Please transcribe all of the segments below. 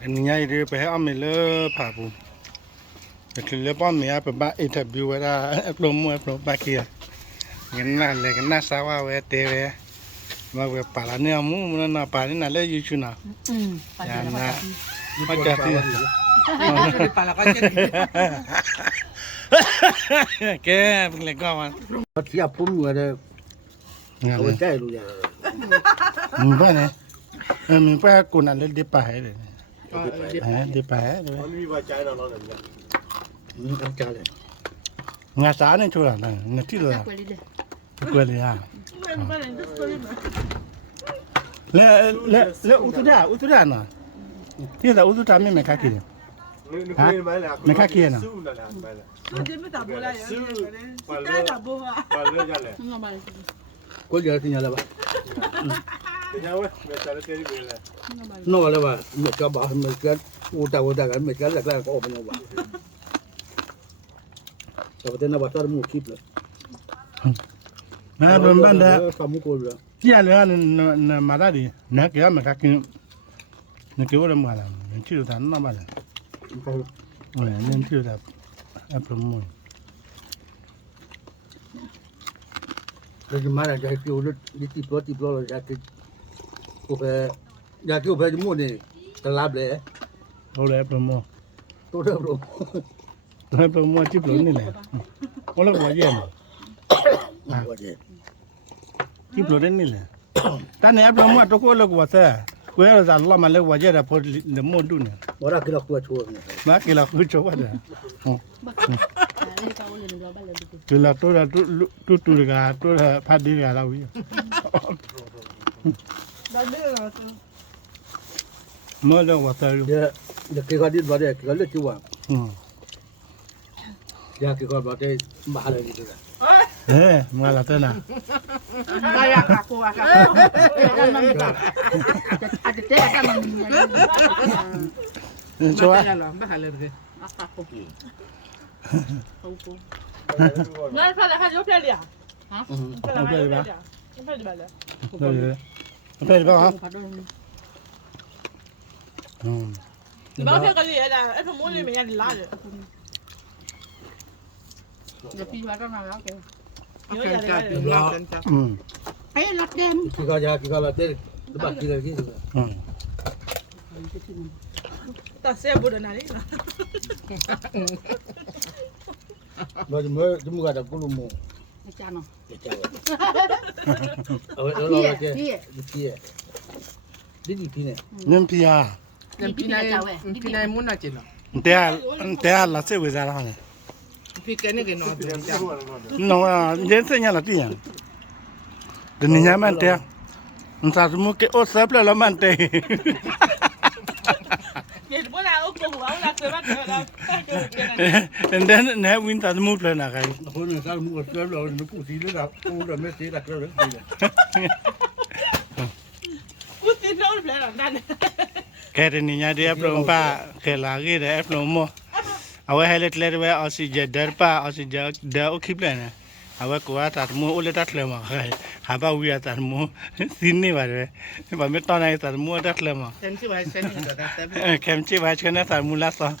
อันนี้ไงเดี๋ยวไปให้อ้อมเลยผ่าปูแต่คือเรื่องป้อมเนี่ยไปบ้าอินเทอร์วิวว่าโปรโมทโปรบาเกียงั้นน่ะเลยงั้นน่าสาวเวเตเวมาเวปาลาเนี่ยมูมันน่ะปานี่น่ะเลยยูชูน่ะยาน่ะมาจัดที่แกเป็นเล็กก็มัน เทียบพุ่มอยู่เลยเอาใจรู้อย่าง มึงไปไหนมึงไปกูนั่นเลยดิบไปเลยดิบไปเลย มันมีว่าใจเราเนี่ย นี่เอาใจเลย งาสาเนี่ยชัวร์นะงาที่เลยกวนเลยอ่ะแล้วอุตุดาน่ะที่เราอุตุดาไม่ไม่ค่ากินไม่ค่ากินน่ะ ก็เยอะที่นี่แหละวะนอกเลยว่าเมื่อกี้บอกเมื่อกี้อุตากันเมื่อกี้แรกๆก็ออกมาว่าแต่ประเด็นน่ะว่าตอนมูคลิปเลย นะเป็นบ้านเด้อ ฟังมุกเลย ที่อะไรนะมาได้ดินะเกี่ยวกับค่ากินนะเกี่ยวกับมาแล้วชื่อฐานน่ะบ้านเลยโอ้ยนี่ชื่อแบบแอปโปรโมท เราจะมาจะให้ฟิวดิจิโปรเราจะกินกูไปอยากกินไปจมูกนี่ตลาดเลย เขาเลยแอปโปรโมท ตัวเดิมรู้ แอปโปรโมทจิ๊บหลงนี่แหละโอ้แล้วว่าเย็นจิ๊บหลงนี่แหละตอนนี้แอปโปรโมทตัวก็เลิกว่าซะกูยังจะล้อมาเลิกว่าเย็นแต่พอเดี๋ยวมันดูเนี่ย ว่าเรากินเราควรชัวร์เนี่ย มากี่เราคือโจว่าเด้อคือเราตัวเราตัวกันตัวพัดดีกันเราวิ่งเมื่อเรื่องว่าเธอ เดี๋ยวกินกันดีกว่าเดี๋ยวกินกันเลือดชัวร์อยากกินกันแบบนี้มาเลยดีกว่า เฮ้มาละเต้น่ะ ได้ยังค่ะครูค่ะอาจจะเจ๊กันมันมี ชัวร์ ไม่หายเลยเลยนั่นพอแล้วค่ะยกเพลย์อ่ะฮะ เอาไปเลยปะ ยกเพลย์ไปเลย เอาไปเลยปะครับบ้าเพลย์กันเลยนะไอ้ผมมุ่งเลยไม่ยันล้าเลยเดี๋ยวพี่ว่าต้องมาแล้วแกเยอะเลยไอ้รัดเดม กินกันยากินกันแบบนี้บ้ากินอะไรกินกัน ตัดเสียบุญนะนี่นะ มาจมูกกันกุลมู อาจารย์เนาะ เอาเราพี่พี่เนี่ย เงินพี่อ่ะ พี่นายมุ่งน่าจะเนาะ แต่ละเสียเวลาละเนี่ย พี่แกนี่แกนอนดูจ้า น้องเย็นเสียงละที่ยังเดี๋ยวนี้มันเตะมันสาสมุกเกอเซฟแล้วมันเตะ เดี๋ยวพวกเราเอากลุ่มเราเราเคยมาเจอเรา and then เนี่ยวินสาสมุกเลยนะใคร คนเนี่ยสาสมุกเจอเราหนูกูสีเลยนะกูเราไม่สีละก็เลย กูตีน้องเลยนั่น แค่เดี๋ยวนี้เดี๋ยวพร้อมป่ะแค่ลากีเดี๋ยวพร้อมมั้งเอาไว้ให้เล็กเล็กไว้เอาสิเจเดอร์ป่ะเอาสิเจเดอร์โอเคเลยนะเอาไว้กูว่าตัดมืออุลตัดเลยมั้งใครหาบ่าววิอาตัดมือสินนี่บ้าเลยบ่ไม่ตอนไหนตัดมือตัดเลยมั้ง เซนที่ไว้เซนนี่ก็ได้ เข้มจีไว้ชนะตัดมือละสอง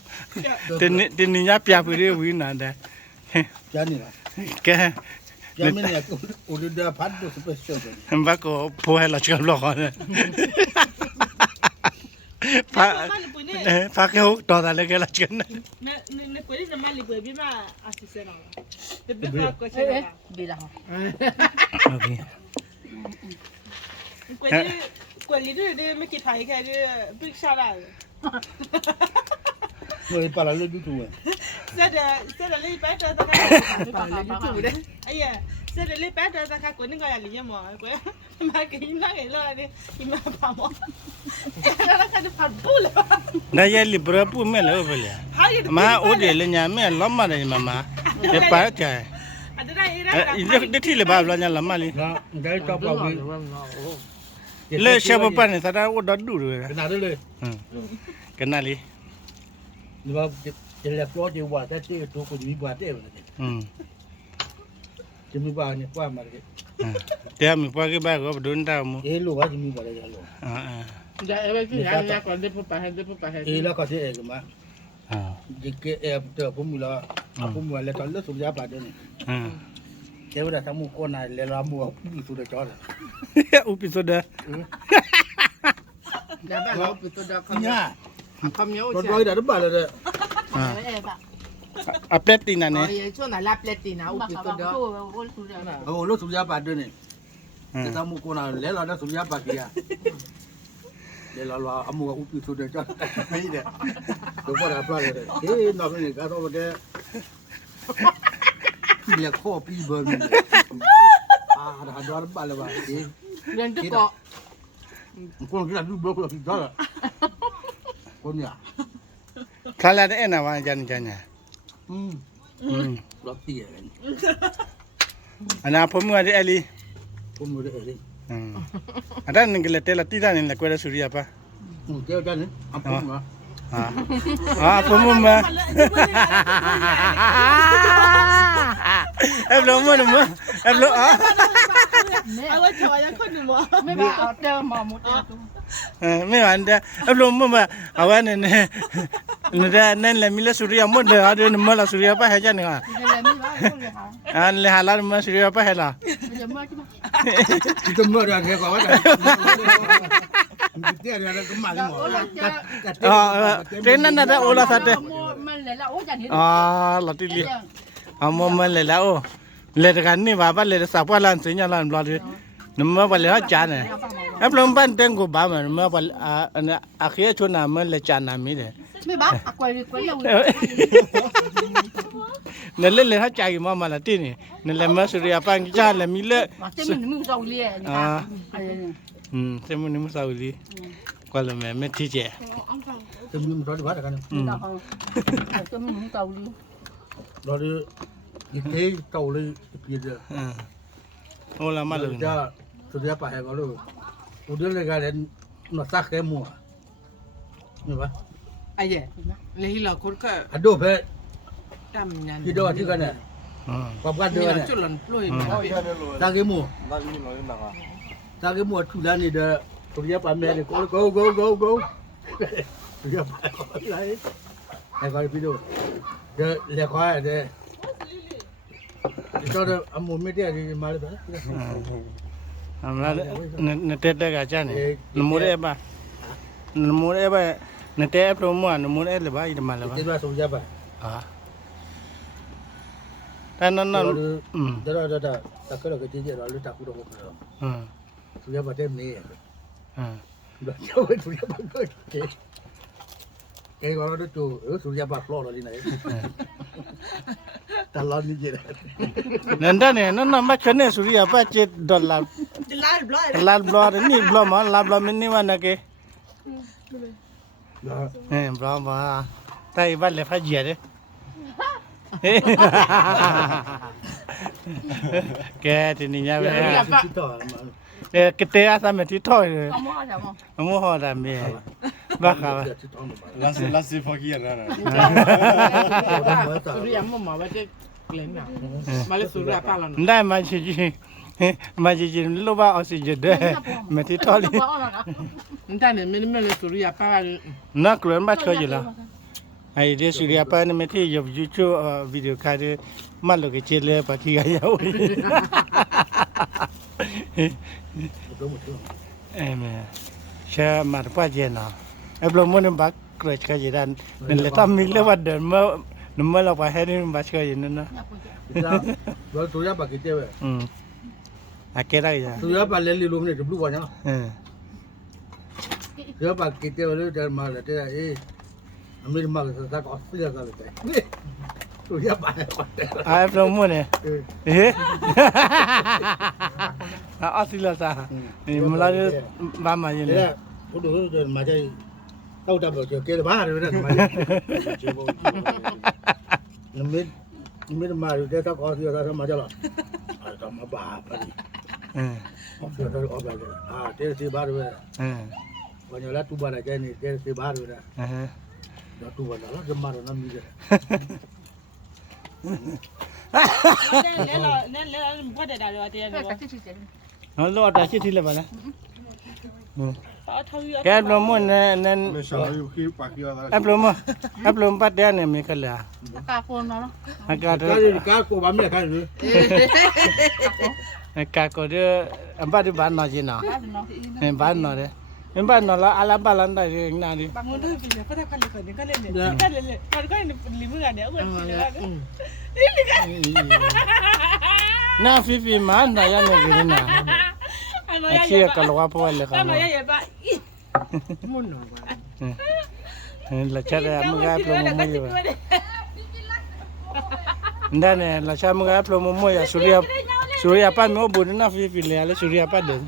ทีนี้ยับยับไปเรื่อยวิ่งนั่นเด้ จานี่นะ แก จาไม่เนี่ยอุดรพัดดูสเปเชียล มันบ้าก็พูดให้เราเชื่อมหลอกเลยฟ้าแค่ตอนนั้นแกเราเชื่อนะ ในปุ๋ยที่จะมาลิบบี้มาอาศิเซนเอาเดี๋ยวก็ใช่ไหมบีละโอเคกว่าลิด้วยไม่กี่ไผ่แค่ด้วยบิ๊กชาร์ด เมื่อปลาเลือดดูตัวเสร็จเลยไปเจอตะการปลาเลยดูเลยไอ้เนี่ยเสร็จเลยไปเจอตะการคนนึงก็อย่างนี้มั้งกูมากินนั่งเห็นเลยนี่กินมาพามแล้วก็จะผัดปูเลย ได้ยันลิบระปูไม่เลยไปเลยมาโอเดลเนี่ยแม่ล้อมมาเลยมาเดี๋ยวไปจ่ายเดี๋ยวที่เลยบ้าเราเนี่ยล้อมมาเลย ได้จอบเราเลยเชื่อป่ะเนี่ยสัตว์ว่าดัดดูเลย ขนาดนั้นเลย กันนั่นเลย หรือว่าจะเรียกตัวจะว่าแต่ที่ตัวคนมีว่าเต้เลยจะมีว่าเนี่ยว่ามาเลย เดี๋ยวมีพวกที่บ้านก็โดนดาวมั้ง ลูกว่าจะมีว่าอะไรลูก Ya ves que ya cuando después paraအေးလောက်ခတဲ့ကမှာ อ่า ဒီကဲတော့ဘုံမလာဘုံမလဲတော့လို့ဆိုရပါတယ် อืม ကျဲတော့တမှုကိုနာလဲလာမှုပြီးဆိုတော့ကြောတယ် อุปิโซดา Ya va lo que todo ညာ comió တော့တော့ဒါပါလေတဲ့ อ่า Eva. อะเปลตินาเนี่ย Oye, eso no la pletina, un Baja poquito. bajo, gol suya. ဟိုလို့ဆိုရပါတယ်နေတမှုကိုနာလဲလာတော့ဆိုရပါကြီးလဲလာအမှုဥပ္ပဆိုတော့ကြောမေးတယ်တော့ဘာပါလဲအေးတော့နေကတော့တဲ့ဒီလက်ခေါ်ပြီးဘယ်နဲ့အာဒါတော့ပါလေပါဒီ Bien tu co. ကိုကလူဘလော့ပြီးတော့ကိုညာ คาลาเดนะวาจันจันญา อืม อืม လောက်တည်ရတယ် อันน่ะพมัวดิเอลี ဘုံမရအေး อืมอะดันงกะเลเตละติดาเนี่ยละกวะสุริยะปะ ဟုတ်တယ်ကန်အပုံမှာ อ่าอ่าพมัวมาเอฟโลมะเอฟโลอ่ะ A ver, chaval, ya con el mo. Me va a te mamu te tu. ไม่หวานเด้เอฟโลมะเอาวะเนี่ยเนี่ยนั่นแหละมีละสุริยะหมดเลยอ่ะเดี๋ยวมะละสุริยะปะให้จันนี่อ่ะ De la mi va a le ha. อันเลยหาละมะสุริยะปะให้ล่ะ De ma tu. ဒီကမရတဲ့ကွာဒါဒီတဲ့ရတဲ့ကမလေးမော อ๋อเทรนนั่นน่ะโอลาซะเต Man le la o ya ni. อ่าละติลีอ่ามอมเลยละโอเลตกันนี่บาปะเลสะปะลันสิญญาลันบลาดินมะปะเลฮะจานะเอฟลมปันเต็งกูบามันมะปะอะเคียชุนะมันเลจานะมีเด Me va a cual lo. นั่นเลยฮะใจมะมาละตินี่นั่นแหละมะสุริยะปังจาละมีเล Te me mu sa uli ni. Ah. เซมุนิมุซาอุลีกว่าละแม่ทิเจ တမင်းတော့ဘာကန် Da ha. Te me mu sa uli. တော့ဒီတေးတောက်လေးပြည့်တယ် โอลามาเลย ဒါသူရပါဟဲကလို့ဦးတယ်ကလည်းနော်စခဲမှုနော်ဘာ Ayer, le di la corca, အတော့ပဲ también. ဒီတော့ဒီကနေ့ อืม ပပတော့ Mira, နဲ့ chulo, plui. တာကေမှုတာကေမှုထူလာနေတဲ့သူရပါမယ်ကို go go go go သူရပါလိုက်အဲ့ကပြီးတော့လေခွာတဲ့ဒီတော့အမှုမတဲ့ဒီမားလေးပဲ আমরা নেটেটা গাজা নে নমরে বা নমরে বা নেটে এ প্রোমো নমরে le ba ida mala ba ဒီတော့ဆိုရပါ ah ta no no တော့တကယ်ကကြည့်ကြတော့လူတကူတော့ဘူးတော့ သူရပါတဲ့မေးရတယ်တော့ကျောင်းသူရပါတော့ကဲကတော့သူရပါဖလော်လို့နေတယ်တလာနေကြတယ် nanda ne no no ma chane suriya pa che dollar De la blua. lal blor ni blor ma la blor min ni wa na ke နော် blor ma tai ba le fa jia de แกทีนี้ยาเว้ย စစ်တော့ เอ๊ะกะเตะซะมะทิถอย Kamu ada mo. อโมฮอดาเมบักค่ะ စစ်တော့မှာ Lassi fakirna. Surya mo ma, vete lena. Vale, surya pala no. ได้มาจิมาจิลูบาออกซิเจนเด้มะทิถอย Ntane, me le surya pala. นักเรียนมาช่วยอยู่แล้วไอ้เดสุริยาปานมะทิอยู่ YouTube วิดีโอคาร์มาโลกเจเลปะที่กะยาว တော့မထူ เอ้แม่ชามาปะเจนะไอ้บลมนบักกรชกะจิดันนั่นแหละตามีเลวัดเดมนมละปะเฮริบัชกะจินะ တော့သူရပါကြည့်ပဲ อะเกได้จ้ะ သူရပါလဲလီလိုနေဘလူးပါညာ သူရပါကြည့်တယ်လို့တယ်မှာလေတဲ့အေးအမေမကသာကောစီရတာလေသူရပါလေ ไอ้บลมเนี่ยเอ๊ะอะสิละซะนี่มลาบามายิน တဲ့ဘုဒ္ဓတို့မှာကျတောက်တာပြောကဲဘာရတဲ့မှာနမေမာရတဲ့ကောစီရတာမှာကြလားအဲ့တော့မပါပါဘူး အော်တော့အော်ပါလေတဲစီဘာရယ်ဘာညာလာတူပါလာကျနေတဲစီဘာရယ်တော့တူပါလာကမာရနမီးတယ် Puede dar la tía. Ka ti ti. နော်လောတာရှိသေးလဲပါလား แกปลอมมันนั่น ไม่ใช่อยู่ที่ปากยอด แอปลอมปัดเดียเนี่ยมีกันเลย กาโคนเนาะ อากาศ ก็เลยก้าวกูบ้าไม่ได้กันเลย อากาศก็เดืออันบ้านที่บ้านนอนจีน่ะ บ้านเนาะ เห็นบ้านนอนเลยเห็นบ้านนอนแล้วอาลับบ้านได้ยังไงดิ บางคนดูเป็นเนี่ยก็ถ้าคนเล่นก็เล่นเนี่ยก็เล่นมันก็เป็นลิมือกันเนี่ยเหมือนกัน น่าฟีมาหน่อยยังไงกันนะอาชีพก็รู้ว่าพอเลยครับ ก็มาใหญ่ไป มุ่นหน่อย ละชาติมึงก็ปลอมมืออยู่นั่นเนี่ยละชาติมึงก็ปลอมมืออยู่สุริยาปั้นไม่บุญน่าฟีเลยอะไรสุริยาปั้นเดิน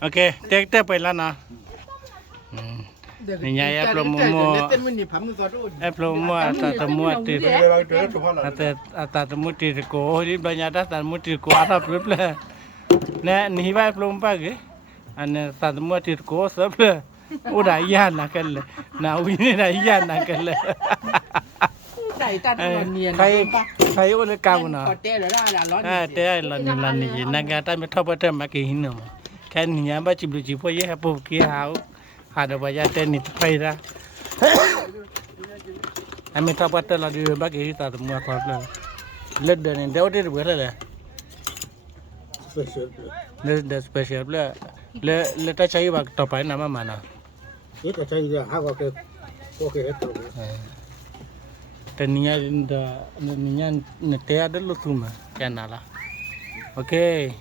โอเคเด็กไปแล้วนะนี่ไงแอปลอมมือแอปลอมมือตามือติดตามือติดโก้ที่บ้านยาตามือติดโก้อะไรเปล่าเนี่ยนี่ว่าปลอมปะกี่อันนี้ตามือติดโก้สับเลยudah iya nak kelle nah ini dah iya nak kelle ใส่ตัดเนียน kai oleh kamu nah เตะเลยได้ร้อน te lani nak kata me top te mak hino kan nya ba ci blu ci po ye po ki hau ada baja te ni pai ra ame top te la di ba ki ta semua top la le de ni de de bu le le special le ta chai ba top pai nama mana นี่ก็ใช่เลยฮะก็คือตัว Tenia nete ada lu cuma, kenala. Oke.